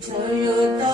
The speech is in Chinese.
这有道